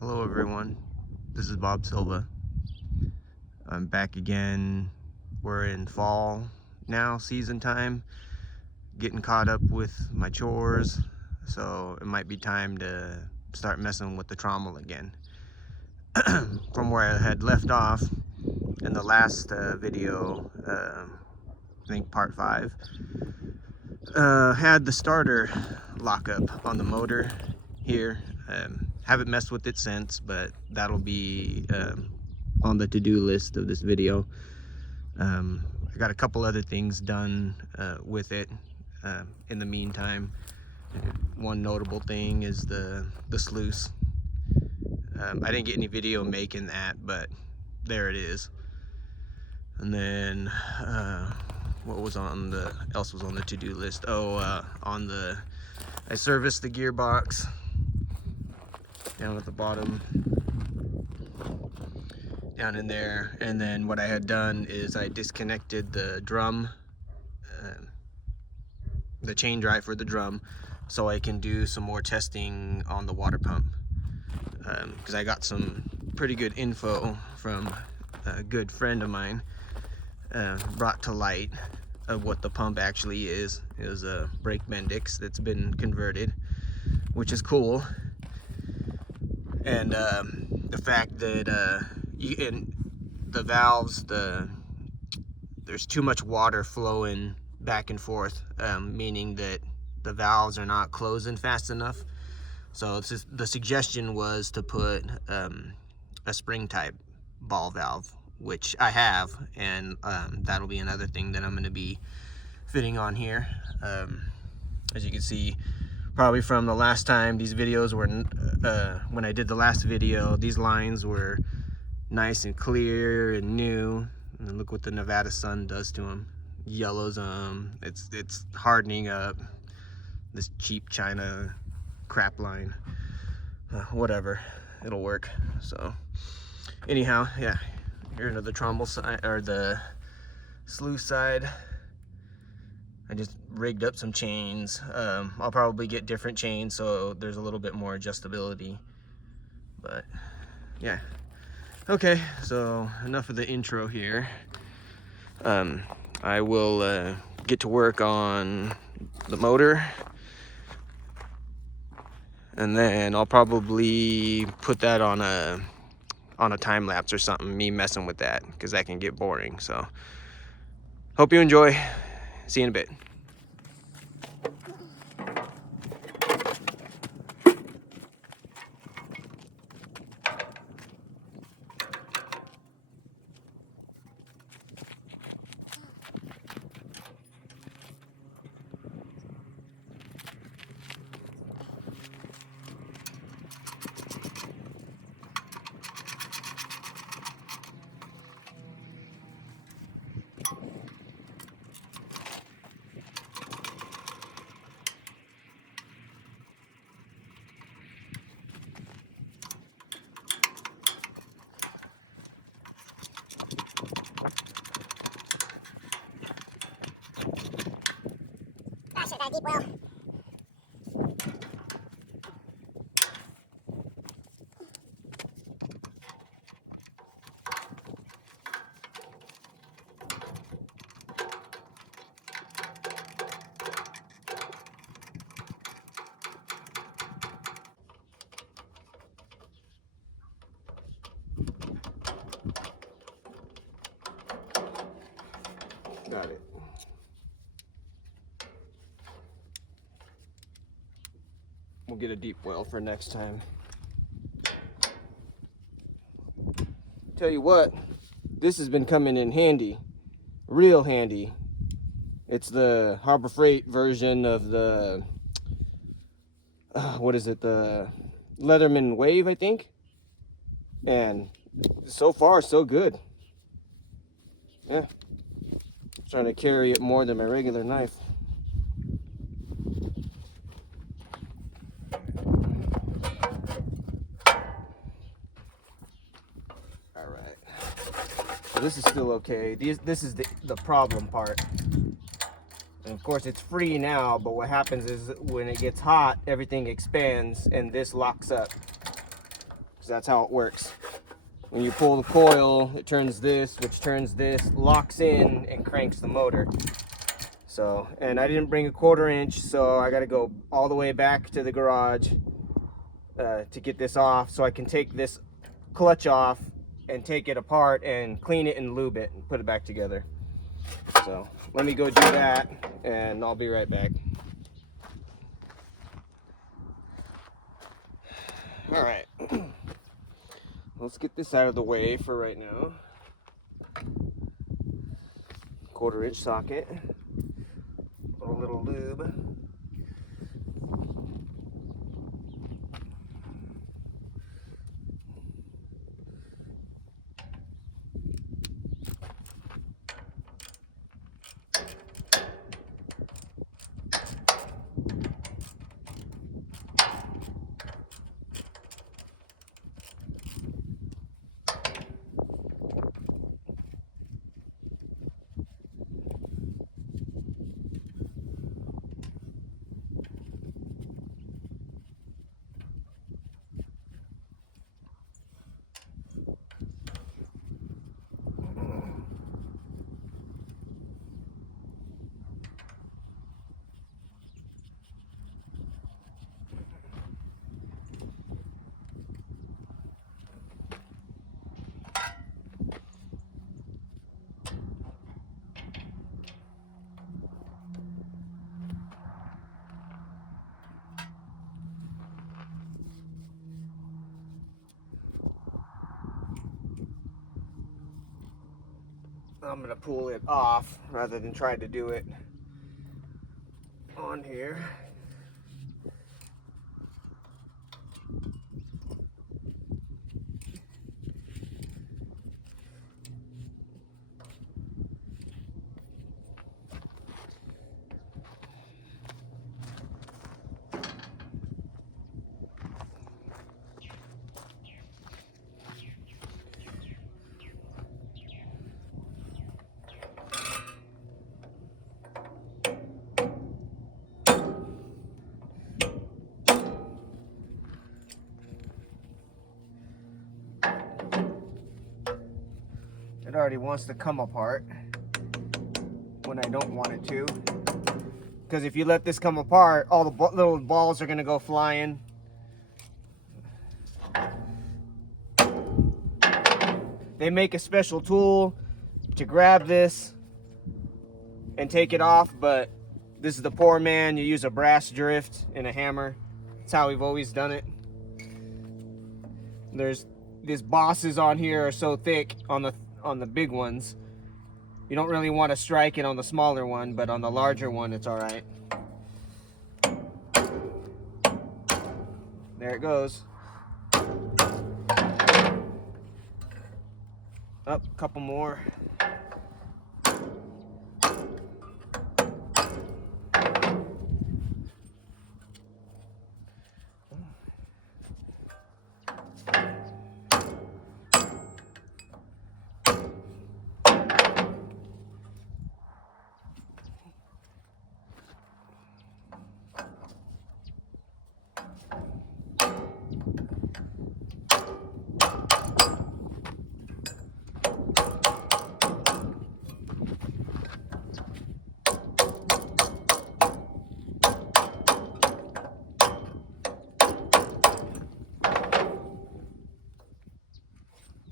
Hello everyone, this is Bob Silva. I'm back again. We're in fall now, season time, getting caught up with my chores, so it might be time to start messing with the trommel again. From where I had left off in the last video, I think part 5, had the starter lockup on the motor here. Haven't messed with it since, but that'll be on the to-do list of this video. I got a couple other things done with it in the meantime. One notable thing is the sluice. I didn't get any video making that, but there it is. And then what was on the else was on the to-do list? I serviced the gearbox down at the bottom, down in there. And then what I had done is I disconnected the drum, the chain drive for the drum, so I can do some more testing on the water pump, because I got some pretty good info from a good friend of mine, brought to light of what the pump actually is. It was a brake Bendix that's been converted, which is cool. And the fact that in the valves, there's too much water flowing back and forth, meaning that the valves are not closing fast enough. So it's just, the suggestion was to put a spring type ball valve, which I have, and that'll be another thing that I'm going to be fitting on here. As you can see, probably from the last time these videos were, when I did the last video, these lines were nice and clear and new. And look what the Nevada sun does to them. Yellows them. It's hardening up this cheap China crap line. Whatever, it'll work. So anyhow, yeah, here's the trommel side, or the sluice side. I just rigged up some chains. I'll probably get different chains so there's a little bit more adjustability, but yeah. Okay, so enough of the intro here. I will get to work on the motor, and then I'll probably put that on a time lapse or something, me messing with that, because that can get boring. So hope you enjoy. See you in a bit. Gosh, I got a deep well. Got it. We'll get a deep well for next time. Tell you what, this has been coming in handy, real handy. It's the Harbor Freight version of the, what is it, the Leatherman Wave, I think. And so far, so good. Yeah, trying to carry it more than my regular knife. This is still okay. This is the problem part. And of course it's free now, but what happens is when it gets hot, everything expands and this locks up. that's how it works. When you pull the coil, it turns this, which turns this, locks in, and cranks the motor. So, and I didn't bring a 1/4 inch, so I got to go all the way back to the garage to get this off, so I can take this clutch off and take it apart and clean it and lube it and put it back together. So let me go do that, and I'll be right back. All right. Let's get this out of the way for right now. 1/4 inch socket. A little lube. I'm gonna pull it off rather than try to do it on here. It already wants to come apart when I don't want it to. Because if you let this come apart, all the little balls are going to go flying. They make a special tool to grab this and take it off, but this is the poor man. You use a brass drift and a hammer. That's how we've always done it. These bosses on here are so thick on the big ones. You don't really want to strike it on the smaller one, but on the larger one, it's all right. There it goes. Up, a couple more.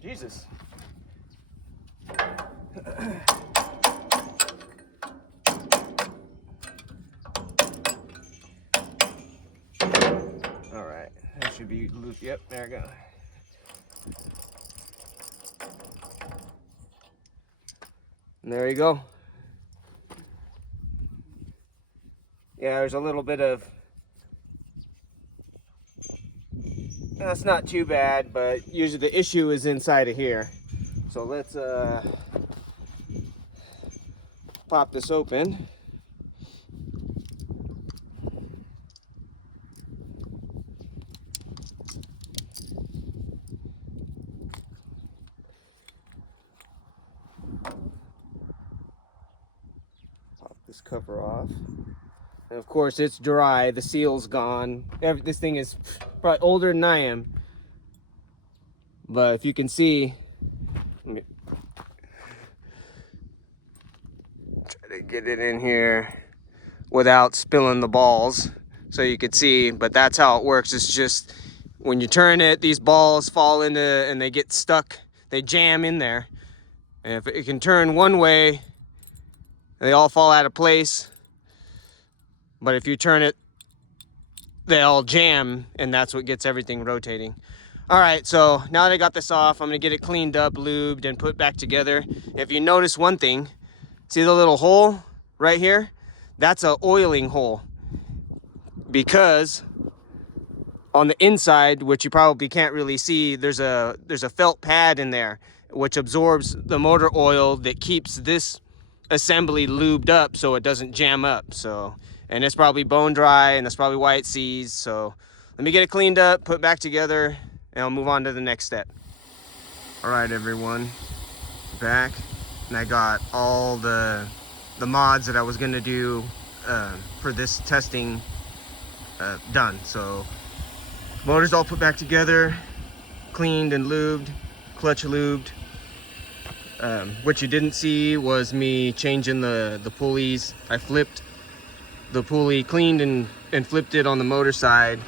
Jesus. All right, that should be loose. Yep, there we go. And there you go. Yeah, there's a little bit of, that's not too bad, but usually the issue is inside of here. So let's pop this open. Pop this cover off. And of course it's dry, the seal's gone. This thing is probably older than I am. But if you can see, let me try to get it in here without spilling the balls so you could see. But that's how it works. It's just when you turn it, these balls fall into and they get stuck, they jam in there. And if it can turn one way, they all fall out of place. But if you turn it, they all jam, and that's what gets everything rotating. All right, so now that I got this off, I'm gonna get it cleaned up, lubed, and put back together. If you notice one thing, see the little hole right here? That's an oiling hole, because on the inside, which you probably can't really see, there's a felt pad in there which absorbs the motor oil that keeps this assembly lubed up so it doesn't jam up. So, and it's probably bone dry, and that's probably why it seized. So let me get it cleaned up, put back together, and I'll move on to the next step. All right, everyone, back, and I got all the mods that I was gonna do for this testing done. So motor's all put back together, cleaned and lubed, clutch lubed. What you didn't see was me changing the pulleys. I flipped the pulley, cleaned and flipped it on the motor side,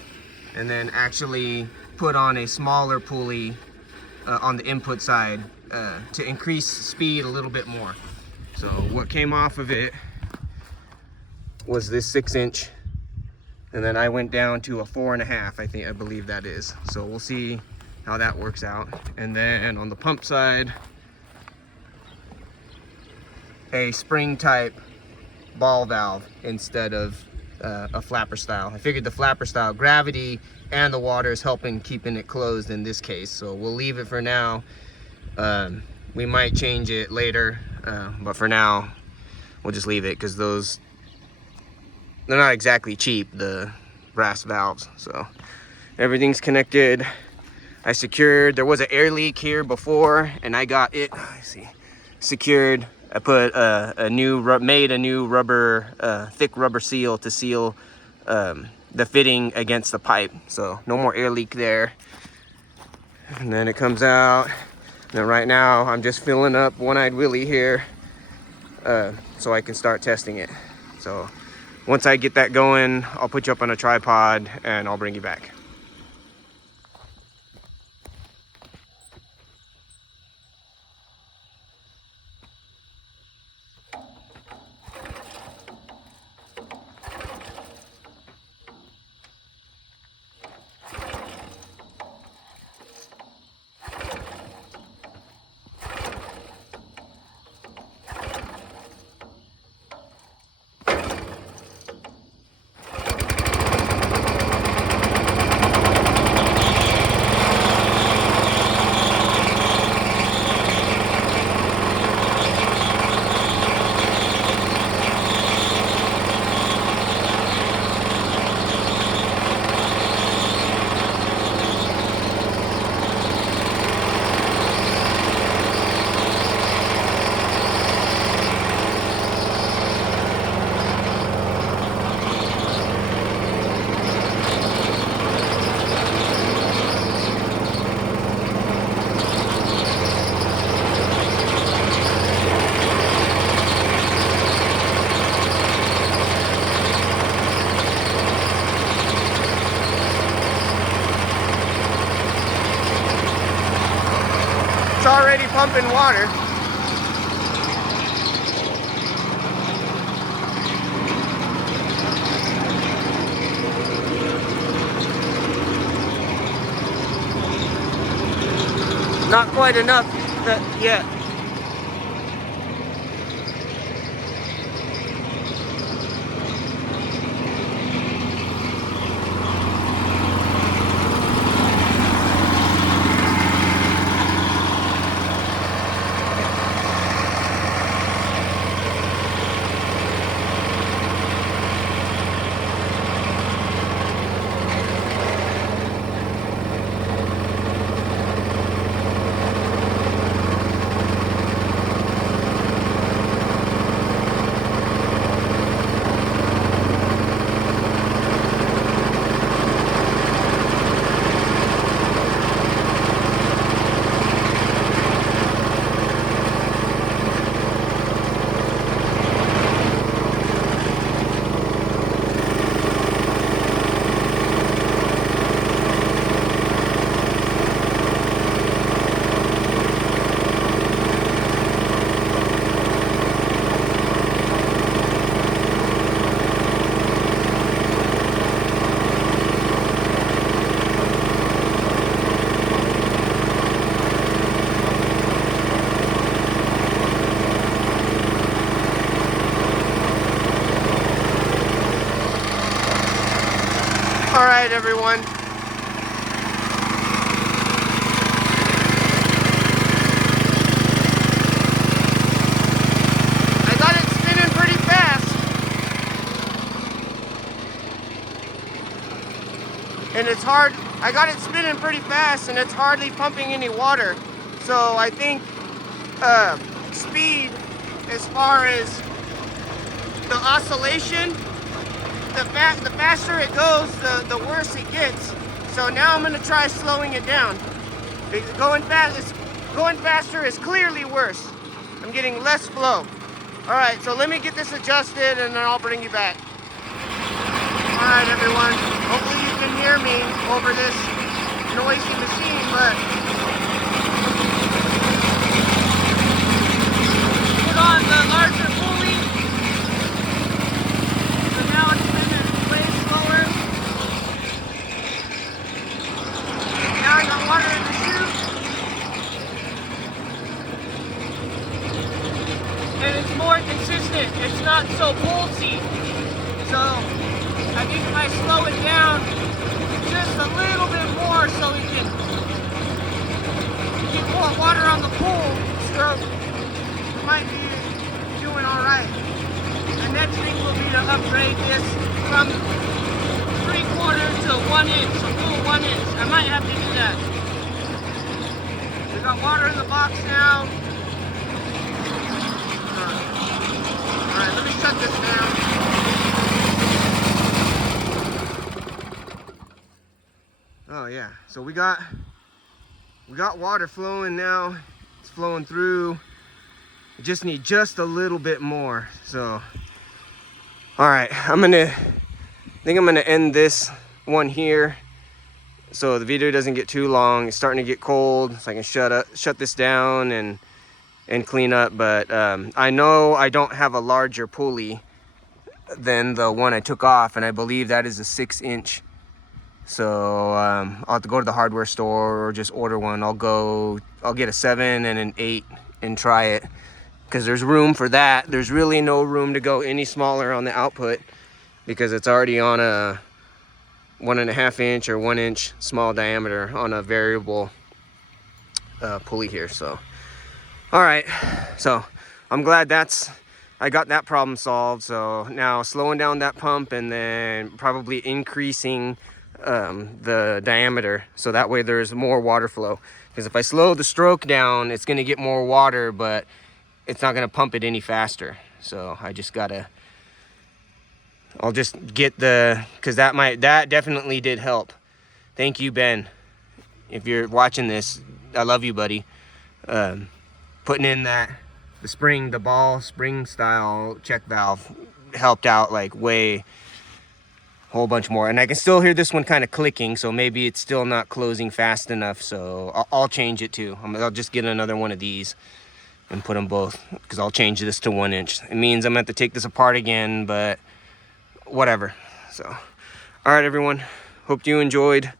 and then actually put on a smaller pulley on the input side to increase speed a little bit more. So what came off of it was this 6-inch, and then I went down to a 4.5, I believe that is. So we'll see how that works out. And then on the pump side, a spring type ball valve instead of a flapper style. I figured the flapper style, gravity and the water is helping keeping it closed in this case. So we'll leave it for now. We might change it later, but for now we'll just leave it, because they're not exactly cheap, the brass valves. So everything's connected. I secured, there was an air leak here before, and I got it, secured. I put made a new rubber, thick rubber seal to seal the fitting against the pipe. So no more air leak there. And then it comes out. And then right now I'm just filling up One-Eyed Willie here so I can start testing it. So once I get that going, I'll put you up on a tripod and I'll bring you back. It's already pumping water. Not quite enough yet. right, everyone. I got it spinning pretty fast. And it's hard. I got it spinning pretty fast and it's hardly pumping any water. So I think speed, as far as the oscillation, the faster it goes, the worse it gets. So now I'm gonna try slowing it down. Because going faster is clearly worse. I'm getting less flow. All right, so let me get this adjusted and then I'll bring you back. All right, everyone. Hopefully you can hear me over this noisy machine, but put on the larger pulley. So now it's spinning way slower. Now I got water in the chute. And it's more consistent. It's not so pulsy. So I think if I slow it down just a little bit more so we can get more water on the pool stroke, we might be doing all right. The next thing will be to upgrade this from 3/4 to 1 inch, so full 1 inch. I might have to do that. We got water in the box now. All right, let me shut this down. Oh yeah, so we got water flowing now. It's flowing through. We just need just a little bit more. So, all right, I think I'm gonna end this one here so the video doesn't get too long. It's starting to get cold, so I can shut this down and clean up. But I know I don't have a larger pulley than the one I took off, and I believe that is a 6-inch. So I'll have to go to the hardware store or just order one. I'll get a 7 and an 8 and try it, because there's room for that. There's really no room to go any smaller on the output because it's already on a 1.5 inch or 1 inch small diameter on a variable pulley here. So all right, so I'm glad I got that problem solved. So now slowing down that pump and then probably increasing the diameter, so that way there's more water flow. Because if I slow the stroke down, it's going to get more water, but it's not going to pump it any faster. So I just gotta, I'll just get because that definitely did help. Thank you, Ben. If you're watching this, I love you, buddy. Putting in the ball spring style check valve helped out like way whole bunch more. And I can still hear this one kind of clicking, so maybe it's still not closing fast enough. So I'll change it too. I'll just get another one of these and put them both, because I'll change this to 1 inch. It means I'm going to have to take this apart again, but whatever. So all right, everyone, hope you enjoyed.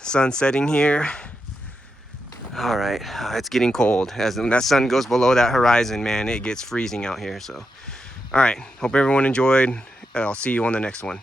Sun setting here. All right, it's getting cold. As that sun goes below that horizon, man, it gets freezing out here. So all right, hope everyone enjoyed. I'll see you on the next one.